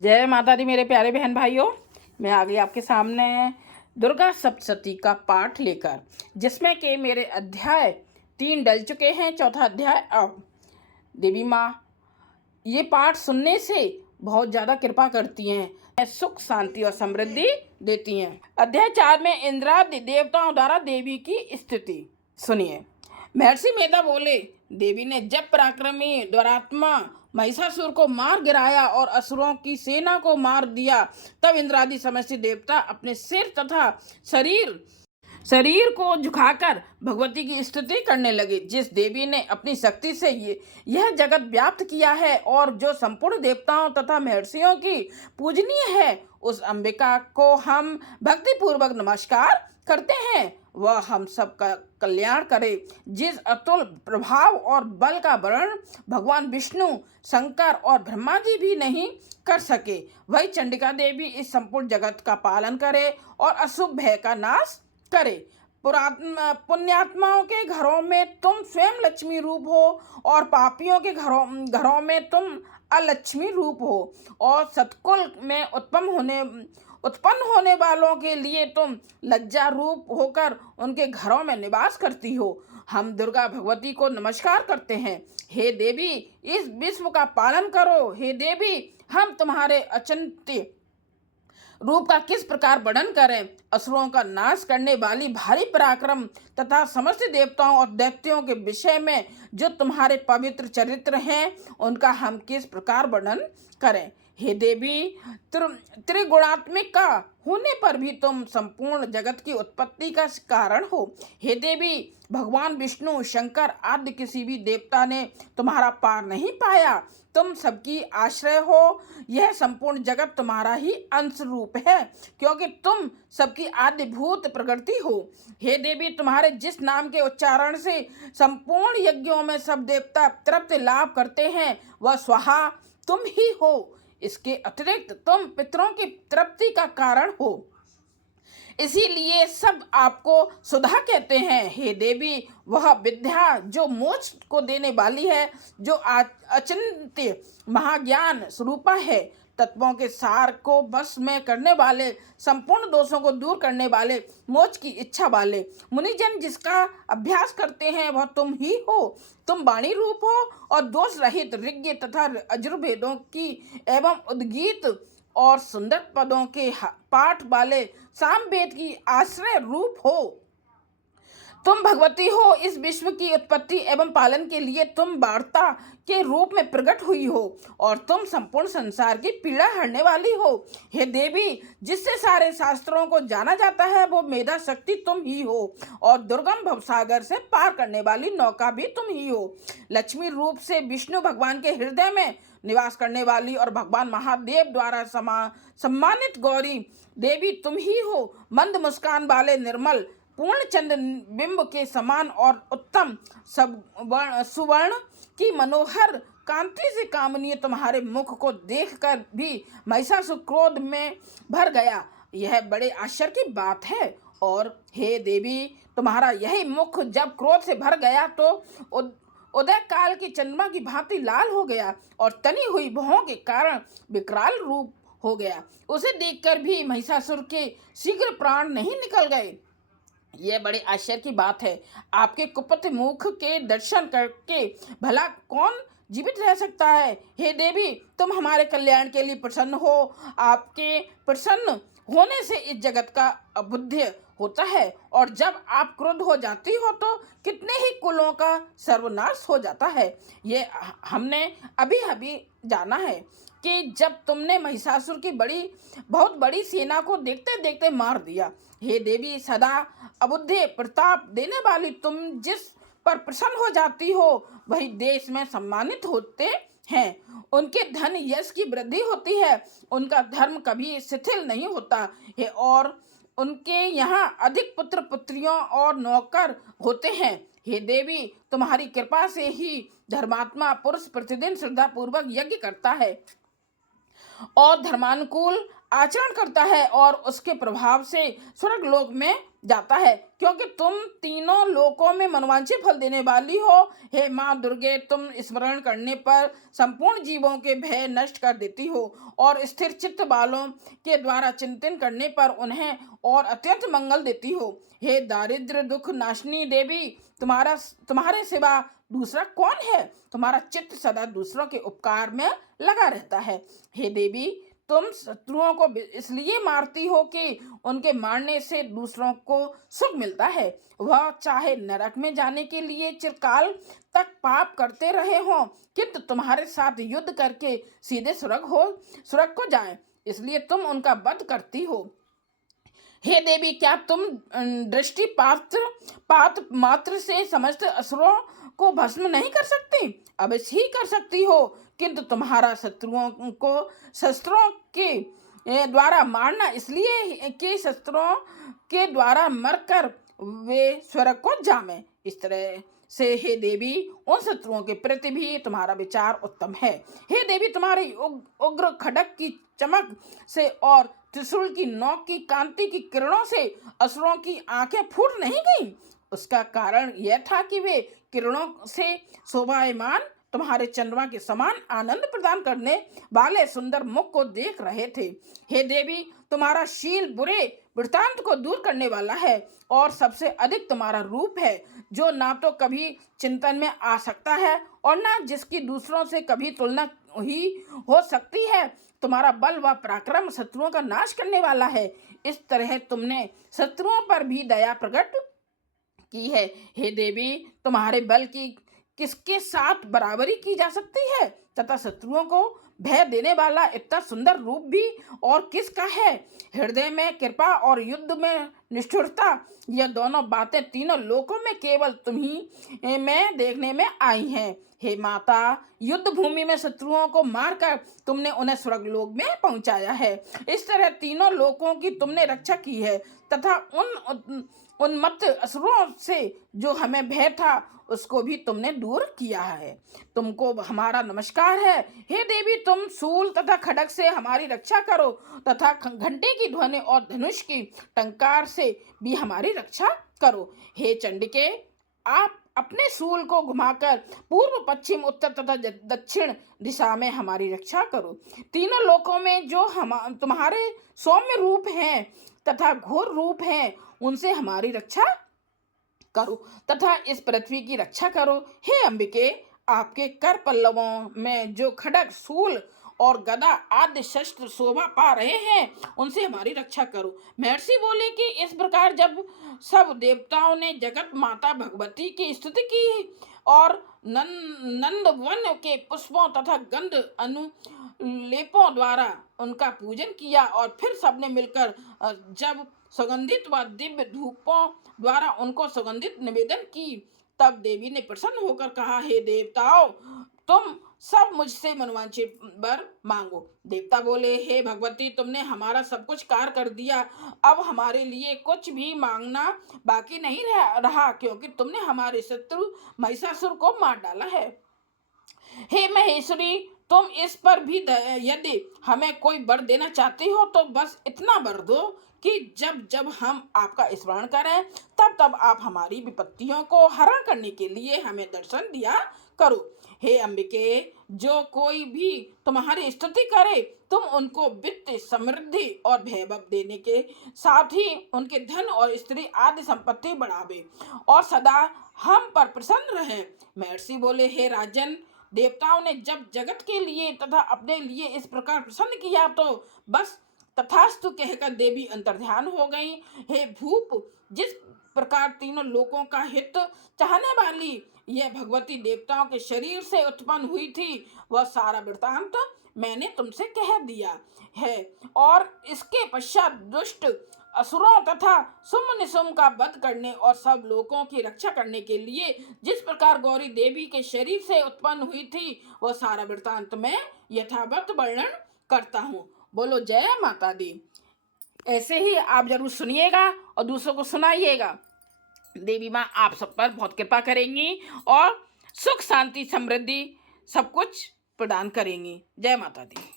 जय माता दी मेरे प्यारे बहन भाइयों। मैं आ गई आपके सामने दुर्गा सप्तशती का पाठ लेकर, जिसमें के मेरे अध्याय 3 डल चुके हैं। चौथा अध्याय अब। देवी माँ ये पाठ सुनने से बहुत ज़्यादा कृपा करती हैं, सुख शांति और समृद्धि देती हैं। अध्याय 4 में इंद्रादि देवताओं द्वारा देवी की स्तुति सुनिए। महर्षि मेधा बोले, देवी ने जब पराक्रमी द्वारात्मा महिषासुर को मार गिराया और असुरों की सेना को मार दिया, तब इंद्रादि समस्त देवता अपने सिर तथा शरीर को झुकाकर भगवती की स्तुति करने लगे। जिस देवी ने अपनी शक्ति से यह जगत व्याप्त किया है और जो संपूर्ण देवताओं तथा महर्षियों की पूजनीय है, उस अंबिका को हम भक्ति पूर्वक नमस्कार करते हैं। वह हम सब का कल्याण करे। जिस अतुल प्रभाव और बल का वर्णन भगवान विष्णु, शंकर और ब्रह्मा जी भी नहीं कर सके, वही चंडिका देवी इस संपूर्ण जगत का पालन करे और अशुभ भय का नाश करे। पुण्यात्माओं के घरों में तुम स्वयं लक्ष्मी रूप हो और पापियों के घरों में तुम अलक्ष्मी रूप हो, और सतकुल में उत्पन्न होने वालों के लिए तुम लज्जा रूप होकर उनके घरों में निवास करती हो। हम दुर्गा भगवती को नमस्कार करते हैं। हे देवी, इस विश्व का पालन करो। हे देवी, हम तुम्हारे अचिंत्य रूप का किस प्रकार वर्णन करें। असुरों का नाश करने वाली भारी पराक्रम तथा समस्त देवताओं और दैत्यों के विषय में जो तुम्हारे पवित्र चरित्र हैं, उनका हम किस प्रकार वर्णन करें। हे देवी, त्रिगुणात्मिका होने पर भी तुम संपूर्ण जगत की उत्पत्ति का कारण हो। हे देवी, भगवान विष्णु, शंकर आदि किसी भी देवता ने तुम्हारा पार नहीं पाया। तुम सबकी आश्रय हो। यह संपूर्ण जगत तुम्हारा ही अंश रूप है, क्योंकि तुम सबकी आदिभूत प्रकृति हो। हे देवी, तुम्हारे जिस नाम के उच्चारण से संपूर्ण यज्ञों में सब देवता तृप्ति लाभ करते हैं, वह स्वाहा तुम ही हो। इसके अतिरिक्त तुम पितरों की तृप्ति का कारण हो, इसीलिए सब आपको सुधा कहते हैं। हे देवी, वह विद्या जो मोक्ष को देने वाली है, जो अचिंत्य महाज्ञान स्वरूपा है, तत्वों के सार को बस में करने वाले, संपूर्ण दोषों को दूर करने वाले, मोक्ष की इच्छा वाले मुनिजन जिसका अभ्यास करते हैं, वह तुम ही हो। तुम वाणी रूप हो और दोष रहित ऋग्य तथा यजुर्वेदों की एवं उद्गीत और सुंदर पदों के पाठ वाले सामवेद की आश्रय रूप हो। तुम भगवती हो। इस विश्व की उत्पत्ति एवं पालन के लिए तुम वार्ता के रूप में प्रकट हुई हो, और तुम संपूर्ण संसार की पीड़ा हरने वाली हो। हे देवी, जिससे सारे शास्त्रों को जाना जाता है, वो मेधा शक्ति तुम ही हो, और दुर्गम भवसागर से पार करने वाली नौका भी तुम ही हो। लक्ष्मी रूप से विष्णु भगवान के हृदय में निवास करने वाली और भगवान महादेव द्वारा सम्मानित गौरी देवी तुम ही हो। मंद मुस्कान वाले निर्मल पूर्ण चंद्र बिंब के समान और उत्तम सुवर्ण की मनोहर कांति से कामनीय तुम्हारे मुख को देखकर भी महिषासुर क्रोध में भर गया। यह बड़े आश्चर्य की बात है। और हे देवी, तुम्हारा यही मुख जब क्रोध से भर गया तो उदय काल की चंद्रमा की भांति लाल हो गया और तनी हुई भौं के कारण विकराल रूप हो गया। उसे देखकर भी महिषासुर के शीघ्र प्राण नहीं निकल गए। यह बड़े आश्चर्य की बात है। आपके कुपित मुख के दर्शन करके भला कौन जीवित रह सकता है। हे देवी, तुम हमारे कल्याण के लिए प्रसन्न हो। आपके प्रसन्न होने से इस जगत का अबुद्ध होता है, और जब आप क्रोध हो जाती हो तो कितने ही कुलों का सर्वनाश हो जाता है। ये हमने अभी अभी जाना है कि जब तुमने महिषासुर की बहुत बड़ी सेना को देखते देखते मार दिया। हे देवी, सदा अबुद्धि प्रताप देने वाली तुम जिस पर प्रसन्न हो जाती हो, वही देश में सम्मानित होते हैं। उनके धन यश की वृद्धि होती है, उनका धर्म कभी शिथिल नहीं होता है, और उनके यहाँ अधिक पुत्र पुत्रियों और नौकर होते हैं। हे देवी, तुम्हारी कृपा से ही धर्मात्मा पुरुष प्रतिदिन श्रद्धा पूर्वक यज्ञ करता है और धर्मानुकूल आचरण करता है और उसके प्रभाव से स्वर्ग लोक में जाता है, क्योंकि तुम तीनों लोकों में मनोवांछित फल देने वाली हो। हे माँ दुर्गे, तुम स्मरण करने पर संपूर्ण जीवों के भय नष्ट कर देती हो और स्थिर चित्त वालों के द्वारा चिंतन करने पर उन्हें और अत्यंत मंगल देती हो। हे दारिद्र्य दुख नाशनी देवी, तुम्हारे सिवा दूसरा कौन है? तुम्हारा चित्त सदा दूसरों के उपकार में लगा रहता है। हे देवी, तुम शत्रुओं को इसलिए मारती हो कि उनके मारने से दूसरों को सुख मिलता है। वह चाहे नरक में जाने के लिए चिरकाल तक पाप करते रहे हों, किंतु तुम्हारे साथ युद्ध करके सीधे स्वर्ग को जाएं, इसलिए तुम उनका वध करती हो। हे देवी, क्या तुम दृष्टिपात मात्र से समस्त असुरों को भस्म नहीं कर सकती? अवश्य ही कर सकती हो, किंतु तुम्हारा शत्रुओं को शस्त्रों के द्वारा मारना इसलिए कि शस्त्रों के द्वारा मरकर वे स्वर्ग को जामे। इस तरह से हे देवी, उन शत्रुओं के प्रति भी तुम्हारा विचार उत्तम है। हे देवी, तुम्हारी उग्र खड्ग की चमक से और त्रिशूल की नोक की कांति की किरणों से असुरों की आंखें फूट नहीं गईं। उसका कारण यह था कि वे किरणों से शोभायमान तुम्हारे चंद्रमा के समान आनंद प्रदान करने वाले सुंदर मुख को देख रहे थे। हे देवी, तुम्हारा शील बुरे वृत्तांत को दूर करने वाला है और सबसे अधिक तुम्हारा रूप है, जो ना तो कभी चिंतन में आ सकता है और ना जिसकी दूसरों से कभी तुलना ही हो सकती है। तुम्हारा बल व पराक्रम शत्रुओं का नाश करने वाला है। इस तरह तुमने शत्रुओं पर भी दया प्रकट की है। हे देवी, तुम्हारे बल की किसके साथ बराबरी की जा सकती है तथा शत्रुओं को भय देने वाला इतना सुंदर रूप भी और किसका है? हृदय में कृपा और युद्ध में निष्ठुरता, यह दोनों बातें तीनों लोकों में केवल तुम्ही में देखने में आई हैं। हे माता, युद्ध भूमि में शत्रुओं को मारकर तुमने उन्हें स्वर्गलोक में पहुंचाया है। इस तरह तीनों लोकों की तुमने रक्षा की है तथा उन उन्मत्त असुरों से जो हमें भय था उसको भी तुमने दूर किया है। तुमको हमारा नमस्कार है। हे देवी, तुम शूल तथा खड्ग से हमारी रक्षा करो तथा घंटे की ध्वनि और धनुष की टंकार से भी हमारी रक्षा करो। हे चंडिके, आप अपने शूल को घुमाकर पूर्व पश्चिम उत्तर तथा दक्षिण दिशा में हमारी रक्षा करो। तीनों लोकों में जो तुम्हारे सौम्य रूप हैं तथा घोर रूप हैं, उनसे हमारी रक्षा करो तथा इस पृथ्वी की रक्षा करो। हे अंबिके, आपके कर पल्लवों में जो खड्ग शूल और गदा आदि शस्त्र शोभा पा रहे हैं, उनसे हमारी रक्षा करो। महर्षि बोले कि इस प्रकार जब सब देवताओं ने जगत माता भगवती की स्तुति की और नंदवन के पुष्पों तथा गंध अनुलेपों द्वारा उनका पूजन किया और फिर सबने मिलकर जब सुगंधित व दिव्य धूपों द्वारा उनको सुगंधित निवेदन की, तब देवी ने प्रसन्न होकर कहा, हे देवताओं, तुम सब मुझसे मनोवांछित वर मांगो। देवता बोले, हे भगवती, तुमने हमारा सब कुछ कार्य कर दिया, अब हमारे लिए कुछ भी मांगना बाकी नहीं रहा, क्योंकि तुमने हमारे शत्रु महिषासुर को मार डाला है। हे महेश्वरी, तुम इस पर भी यदि हमें कोई वर देना चाहती हो तो बस इतना वर दो कि जब जब हम आपका स्मरण करें तब तब आप हमारी विपत्तियों को हरण करने के लिए हमें दर्शन दिया करो। हे अंबिके, जो कोई भी तुम्हारी स्तुति करे तुम उनको वित्त समृद्धि और वैभव देने के साथ ही उनके धन और स्त्री आदि संपत्ति बढ़ावे और सदा हम पर प्रसन्न रहे। महर्षि बोले, हे राजन, देवताओं ने जब जगत के लिए तथा अपने लिए इस प्रकार प्रसन्न किया तो बस तथास्तु कहकर देवी अंतर्ध्यान हो गई। हे भूप, जिस प्रकार तीनों लोकों का हित चाहने वाली यह भगवती देवताओं के शरीर से उत्पन्न हुई थी, वह सारा वृत्तांत मैंने तुमसे कह दिया है और इसके पश्चात दुष्ट असुरों तथा सुम निसुम का वध करने और सब लोगों की रक्षा करने के लिए जिस प्रकार गौरी देवी के शरीर से उत्पन्न हुई थी, वह सारा वृत्तांत मैं यथावत वर्णन करता हूँ। बोलो जय माता दी। ऐसे ही आप जरूर सुनिएगा और दूसरों को सुनाइएगा। देवी माँ आप सब पर बहुत कृपा करेंगी और सुख शांति समृद्धि सब कुछ प्रदान करेंगी। जय माता दी।